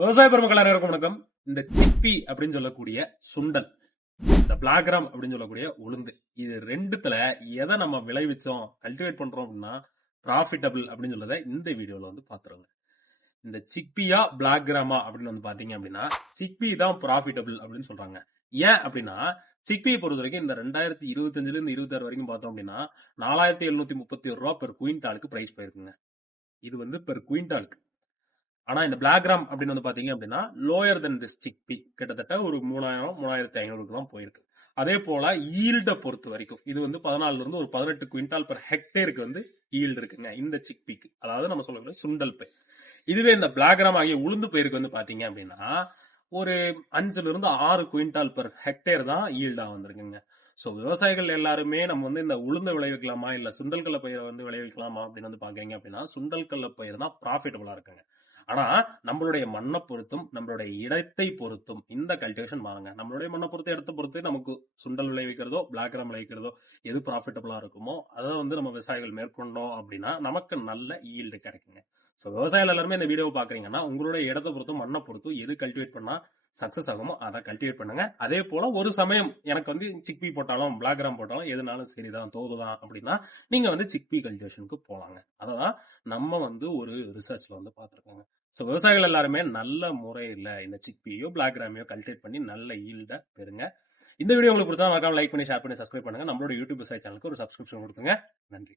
விவசாய பெருமக்கள் அனைவருக்கும் வணக்கம். இந்த சிப்பி அப்படின்னு சொல்லக்கூடிய சுண்டல், இந்த பிளாக் கிராம் அப்படின்னு சொல்லக்கூடிய உளுந்து, இது ரெண்டுத்துல எதை நம்ம விளைவிச்சோம் கல்டிவேட் பண்றோம் அப்படின்னா ப்ராஃபிட்டபிள் அப்படின்னு சொல்றத இந்த வீடியோல வந்து பாத்துருங்க. இந்த சிப்பியா பிளாக் கிராமா அப்படின்னு வந்து பாத்தீங்க அப்படின்னா சிப்பி தான் ப்ராஃபிட்டபிள் அப்படின்னு சொல்றாங்க. ஏன் அப்படின்னா சிப்பியை பொறுத்த வரைக்கும் இந்த 2025ல இருந்து 26 வரைக்கும் பார்த்தோம் அப்படின்னா 4731 ரூபா பெர் குவிண்டாலுக்கு பிரைஸ் போயிருக்குங்க. இது வந்து பெர் குவிண்டாலுக்கு. ஆனா இந்த பிளாக் கிராம் அப்படின்னு வந்து பாத்தீங்க அப்படின்னா லோயர் தென் திஸ் சிக்பி கிட்டத்தட்ட ஒரு 3500 தான் போயிருக்கு. அதே போல ஈல்ட பொறுத்த வரைக்கும் இது வந்து 14 இருந்து ஒரு 18 குவிண்டால் பெர் ஹெக்டேருக்கு வந்து ஈல்டு இருக்குங்க இந்த சிக்பிக்கு. அதாவது நம்ம சொல்லக்கூடிய சுண்டல் பயிர். இதுவே இந்த பிளாக் கிராம் ஆகிய உளுந்து பயிருக்கு வந்து பாத்தீங்க அப்படின்னா ஒரு 5ல இருந்து 6 குவிண்டால் பெர் ஹெக்டேர் தான் ஈல்டா வந்திருக்குங்க. சோ விவசாயிகள் எல்லாருமே நம்ம வந்து இந்த உளுந்து விளைவிக்கலாமா இல்ல சுண்டல் கடலை பயிரை வந்து விளைவிக்கலாமா அப்படின்னு வந்து பாக்குறீங்க அப்படின்னா சுண்டல் கடலை பயிர் தான் ப்ராஃபிட்டபிளா இருக்குங்க. ஆனா நம்மளுடைய மண்ணை பொறுத்தும் நம்மளுடைய இடத்தை பொறுத்தும் இந்த கல்டிவேஷன் மாறுங்க. நம்மளுடைய மண்ணை பொறுத்து இடத்தை பொறுத்து நமக்கு சுண்டல் விளைவிக்கிறதோ பிளாக் கிராம் விளைவிக்கிறதோ எது ப்ராஃபிட்டபிளா இருக்குமோ அதை வந்து நம்ம விவசாயிகள் மேற்கொண்டோம் அப்படின்னா நமக்கு நல்ல ஈல்டு கிடைக்குங்க. ஸோ விவசாயிகள் எல்லாருமே இந்த வீடியோ பாக்குறீங்கன்னா உங்களுடைய இடத்தை பொறுத்தும் மண்ணை பொறுத்தும் எது கல்டிவேட் பண்ணா சக்சஸ் ஆகுமோ அதை கல்டிவேட் பண்ணுங்க. அதே போல ஒரு சமயம் எனக்கு வந்து சிக்பி போட்டாலும் பிளாக் கிராம் போட்டாலும் எதுனாலும் சரிதான் தோதுதான் அப்படின்னா நீங்க வந்து சிக்பி கல்டிவேஷனுக்கு போலாங்க. அததான் நம்ம வந்து ஒரு ரிசர்ச்ல வந்து பாத்துருக்கோங்க. ஸோ விவசாயிகள் எல்லாருமே நல்ல முறையில் இந்த சிக்பியோ பிளாக் கிராமையோ கல்டிவேட் பண்ணி நல்ல ஈல்ட பெறுங்க. இந்த வீடியோ உங்களுக்கு பிடிச்சா மறக்காம லைக் பண்ணி ஷேர் பண்ணி சப்ஸ்கிரைப் பண்ணுங்க. நம்மளோட யூடியூப் விவசாய சேனலுக்கு ஒரு சப்ஸ்கிரிப்ஷன் கொடுத்துங்க. நன்றி.